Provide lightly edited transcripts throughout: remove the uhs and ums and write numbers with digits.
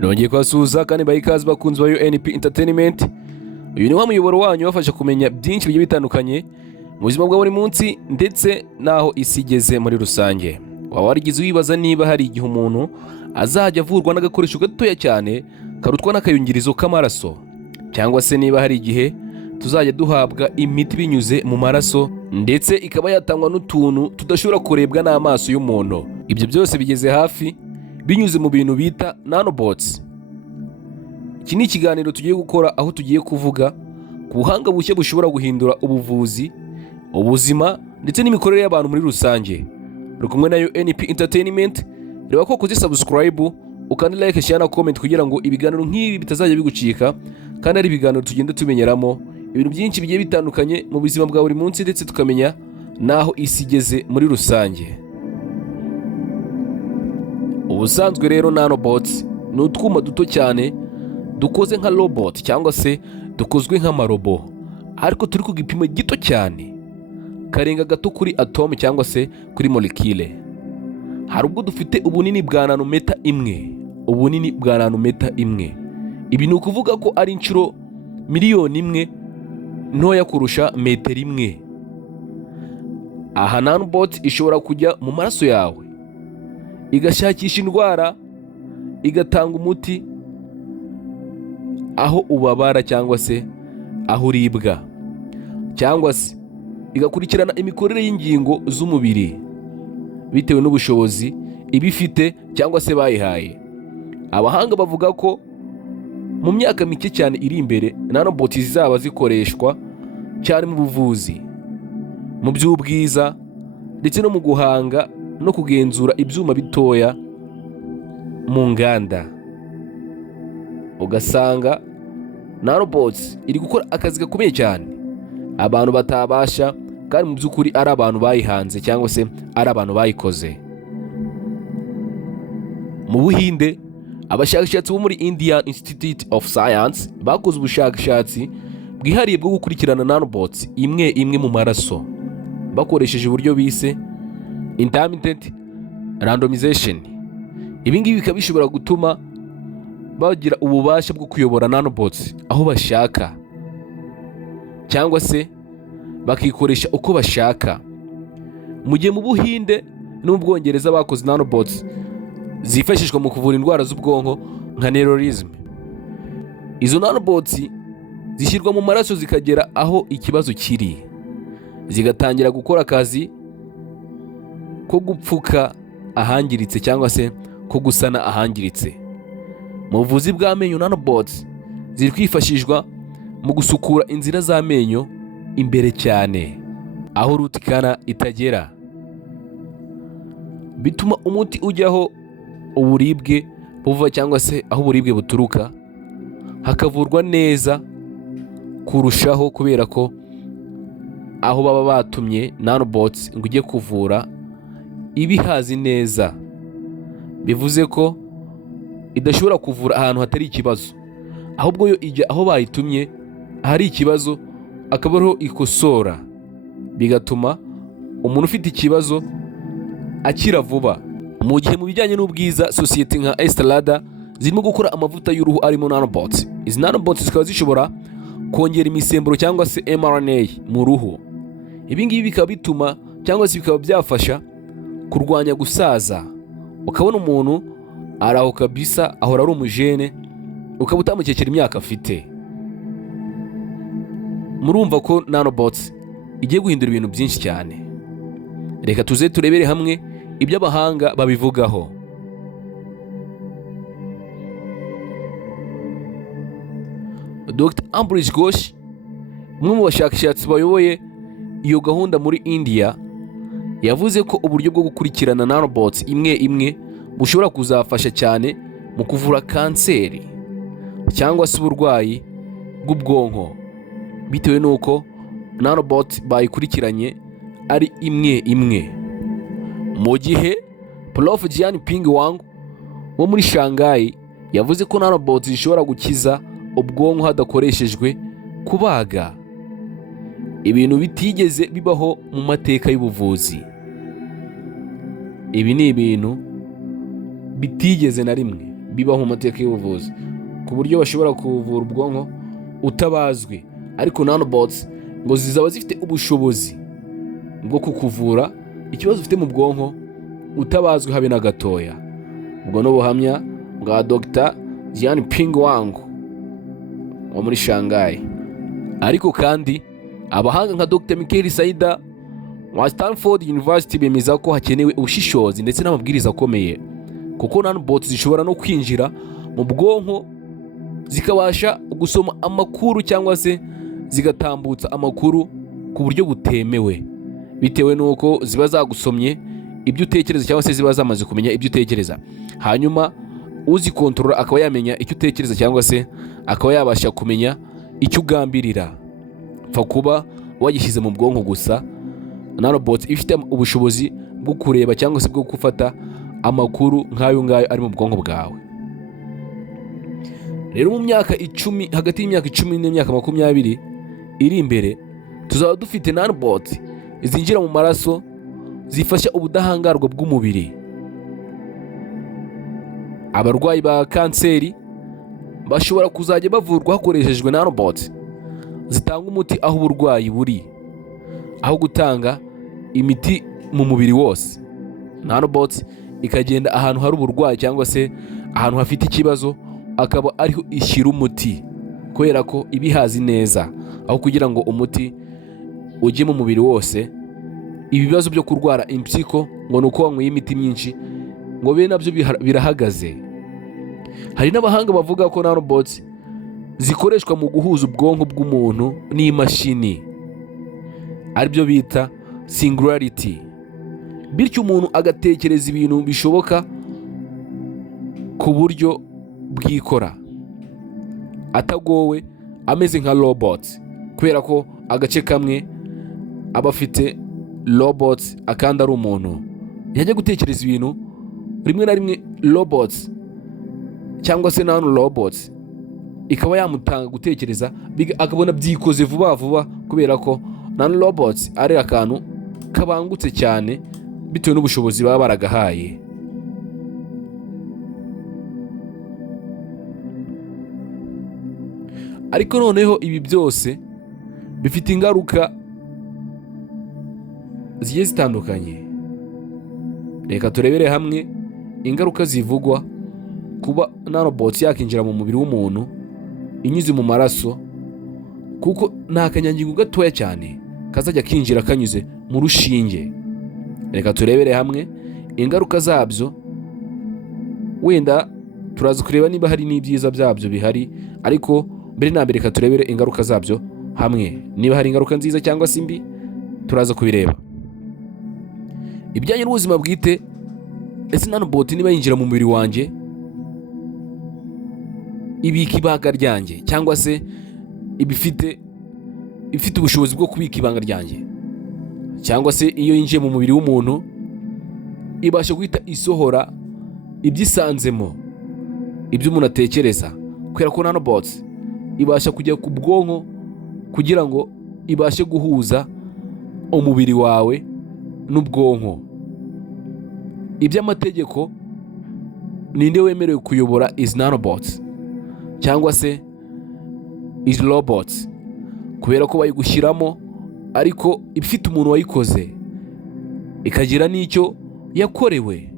Nongeye kubasuhuza kandi baha ikaze bakunzi ba UNP Entertainment. Uyu ni wa muyoboro wanyu wafasha kumenya byinshi bigiye bitandukanye mu buzima bwa buri munsi ndetse naho isi igeze muri rusange. Waba warigize wibaza niba hari igihe umuntu azajya avurwa n'agakoresho gatoya cyane karutwa n'akayungirizo k'amaraso, cyangwa se niba hari igihe tuzajya duhabwa imiti binyuze mu maraso ndetse ikaba yatangwa n'utuntu tudashobora kurebwa n'amaso y'umuntu. Ibyo byose bigeze hafi binyuze mu bintu bita Nanobots. Iki ni ikiganiro tugiye gukora aho tugiye kuvuga ku buhanga bushya bushobora guhindura ubuvuzi, ubuzima ndetse n'imikorere y'abantu muri rusange. Uri kumwe na UNP Entertainment. Reba ko kuzi subscribe, ukandi like, share na comment kugira ngo ibiganiro nk'ibi bitazajya bigucika, kandi ari ibiganiro tugenda tumenyeramo ibintu byinshi bigiye bitandukanye mu buzima bwa buri munsi ndetse tukamenya naho isi igeze muri rusange. Ubusanzwe rero Nanobots ni utwuma duto cyane dukoze nka robot cyangwa se dukozwe nk'amarobo, ariko turi ku gipimo gito cyane karenga gato kuri atome cyangwa se kuri molecule. Hari ubwo dufite ubunini bwa nanometa imwe. Ibi ni ukuvuga ko ari inshuro miliyoni imwe ntoya kurusha metero imwe. Aha Nanobot ishobora kujya mu maraso yawe igashakisha indwara, igatanga umuti aho ubabara cyangwa se aho uribwa, cyangwa se igakurikirana imikorere y'ingingo z'umubiri bitewe n'ubushobozi ibifite cyangwa se bayihaye. Abahanga bavuga ko mu myaka mike cyane iri imbere Nanobots zizaba zikoreshwa cyane mu buvuzi, mu by'ubwiza ndetse no mu guhanga no kugenzura ibyuma bitoya mu nganda. Ugasanga Nanobots iri gukora akazi gakomeye cyane abantu batabasha, kandi mu by'ukuri ari abantu bayihanze cyangwa se ari abantu bayikoze. Mu Buhinde, abashakashatsi bo muri Indian Institute of Science bakoze ubushakashatsi bwihariye bwo gukurikirana Nanobots imwe imwe mu maraso bakoresheje uburyo bise intermittent randomization. Ibi ngibi bikaba bishobora gutuma bagira ububasha bwo kuyobora Nanobots aho bashaka, cyangwa se bakikoresha uko bashaka. Mu gihe mu Buhinde no mu Bwongereza bakoze Nanobots zifashishwa mu kuvura indwara z'ubwonko nka neuroism. Izo Nanobots zishyirwa mu maraso zikagera aho ikibazo kiri, zigatangira gukora akazi ko gupfuka ahangiritse cyangwa se ko gusana ahangiritse. Mu buvuzi bw'amenyo Nanobots ziri kwifashishwa mu gusukura inzira z'amenyo imbere cyane aho root canal itagera, bituma umuti ujyaho uburibwe buva cyangwa se aho uburibwe buturuka hakavurwa neza kurushaho, kubera ko aho baba batumye Nanobots ngo ujye kuvura ibihazi neza. Bivuze ko idashobora kuvura ahantu hatari ikibazo, ahubwo yo ijya aho bayitumye hari ikibazo akaba ariho ikosora, bigatuma umuntu ufite ikibazo akira vuba. Mu gihe mu bijyanye n'ubwiza, sosiyete nka Estelada zirimo gukora amavuta y'uruhu arimo Nanobots. Izi Nanobots zikaba zishobora kongera imisemburo cyangwa se mRNA mu ruhu. Ibi ngibi bikaba bituma cyangwa se bikaba byafasha kurwanya gusaza. Ukabona umuntu araho kabisa, ahora ari umujene, ukaba utamukekera imyaka afite. Murumva ko Nanobots igiye guhindura ibintu byinshi cyane. Reka tuze turebere hamwe ibyo abahanga babivugaho. Dr. Ambridge Ghosh, umwe mu bashakashatsi bayoboye iyo gahunda muri India, yavuze ko uburyo bwo gukurikirana Nanobots imwe imwe bushobora kuzafasha cyane mu kuvura kanseri cyangwa se uburwayi bw'ubwonko, bitewe n'uko Nanobot bayikurikiranye ari imwe imwe. Mu gihe Prof Jian Ping Wang wo muri Shanghai yavuze ko Nanobots zishobora gukiza ubwonko hadakoreshejwe kubaga, ibintu bitigeze bibaho mu mateka y'ubuvuzi. Ibi ni ibintu bitigeze na rimwe bibaho mu mateka y'ubuvuzi, ku buryo bashobora kuvura ubwonko utabazwi, ariko nanobots ngo zizaba zifite ubushobozi bwo kukuvura ikibazo ufite mu bwonko utabazwi habe na gatoya. Ubwo n'ubuhamya bwa Dr. Jianping Wang wo muri Shanghai. Ariko kandi abahanga nka Dr. Michael Saida wa Stanford University bemeza ko hakenewe ubushishozi ndetse n'amabwiriza akomeye, kuko nanobots zishobora no kwinjira mu bwonko zikabasha gusoma amakuru cyangwa se zigatambutsa amakuru ku buryo butemewe, bitewe n'uko ziba zagusomye ibyo utekereza cyangwa se ziba zamaze kumenya ibyo utekereza, hanyuma uzikontorora akaba yamenya icyo utekereza cyangwa se akaba yabasha kumenya icyo ugambirira. Pfa kuba wagishyize mu bwonko gusa. Nanobots ifite ubushobozi bwo kureba cyangwa se bwo gufata amakuru nk'ayo ngayo ari mu bwonko bwawe. Rero mu myaka 10, hagati y'imyaka 10 n'imyaka 20 iri imbere, tuzaba dufite nanobots zinjira mu maraso zifasha ubudahangarwa bw'umubiri. Abarwayi ba kanseri bashobora kuzajya bavurwa hakoreshejwe nanobots zitanga umuti aho uburwayi buri, aho gutanga imiti mu mubiri wose. Nanobots ikagenda ahantu hari uburwayi cyangwa se ahantu hafite ikibazo, akaba ariho ishyira umuti, kubera ko ibihazi neza, aho kugira ngo umuti ujye mu mubiri wose. Ibibazo byo kurwara impyiko ngo nuko wanyweye imiti myinshi ngo be nabyo birahagaze. Hari n'abahanga bavuga ko nanobots zikoreshwa mu guhuza ubwonko bw'umuntu n'imashini, aribyo bita singularity, bityo umuntu agatekereza ibintu bishoboka ku buryo bwikora atagowe, ameze nka robots, kubera ko agace kamwe aba afite robots akandi ari umuntu. Yajya gutekereza ibintu rimwe na rimwe robots cyangwa se nanorobots ikaba yamutanga gutekereza akabona byikoze vuba vuba, kubera ko nanorobots ari akantu kabangutse cyane bitewe n'ubushobozi baba baragahaye. Ariko noneho ibi byose bifite ingaruka zigiye zitandukanye. Reka turebere hamwe ingaruka zivugwa kuba nanobots yakinjira mu mubiri w'umuntu inyuze mu maraso, kuko nta kanyangingo gatoya cyane kazajya kinjira kanyuze mu rushinge. Reka turebere hamwe ingaruka zabyo, wenda turaza kureba niba hari n'ibyiza byabyo bihari, ariko mbere na mbere reka turebere ingaruka zabyo hamwe, niba hari ingaruka nziza cyangwa se mbi turaza kubireba. Ibijyanye n'ubuzima bwite, ese nanobot niba yinjira mu mubiri wanjye ibika ibanga ryanjye, cyangwa se ifite ubushobozi bwo kubika ibanga ryanjye, cyangwa se iyo yinjiye mu mubiri w'umuntu ibasha guhita isohora ibyisanzemo, ibyo umuntu atekereza, kubera ko nanobots ibasha kujya ku bwonko kugira ngo ibashe guhuza umubiri wawe n'ubwonko. Iby'amategeko, ninde wemerewe kuyobora izi nanobots cyangwa se izi robots? Kubera ko bayigushyiramo, ariko ifite umuntu wayikoze, ikagira n'icyo yakorewe.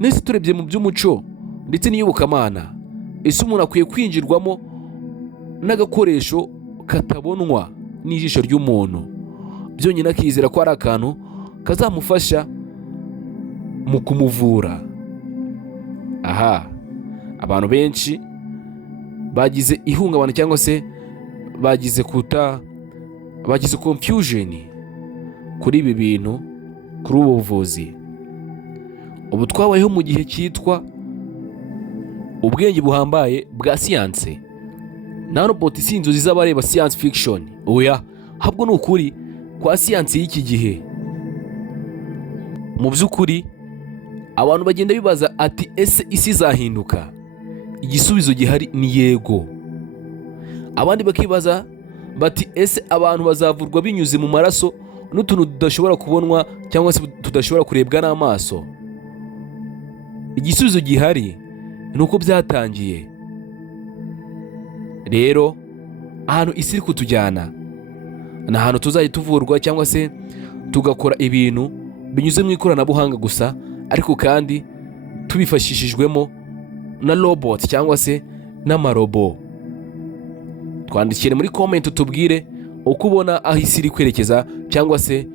Nese turebye mu by'umuco ndetse n'iyobokamana, ese umuntu akwiye kwinjirwamo n'agakoresho katabonwa n'ijisho ry'umuntu, byonyine akizera ko ari akantu kazamufasha mu kumuvura? Aha, abantu benshi bagize ihungabana cyangwa se bagize confusion kuri ibi bintu, kuri ubu buvuzi. Ubu twabayeho mu gihe cyitwa ubwenge buhambaye bwa siyanse. Nanobot si inzozi z'abareba science fiction, oya, ahubwo ni ukuri kwa siyanse y'iki gihe. Mu by'ukuri abantu bagenda bibaza ati ese isi izahinduka? Igisubizo gihari ni yego. Abandi bakibaza bati ese abantu bazavurwa binyuze mu maraso n'utuntu tudashobora kubonwa cyangwa se tudashobora kurebwa n'amaso? Igisubizo gihari ni uko byatangiye. Rero ahantu isi iri kutujyana ni ahantu tuzajya tuvurwa cyangwa se tugakora ibintu binyuze mu ikoranabuhanga gusa, ariko kandi tubifashishijwemo na robot cyangwa se n'amarobo. Twandikire muri comment utubwire uko ubona aho isi iri kwerekeza cyangwa se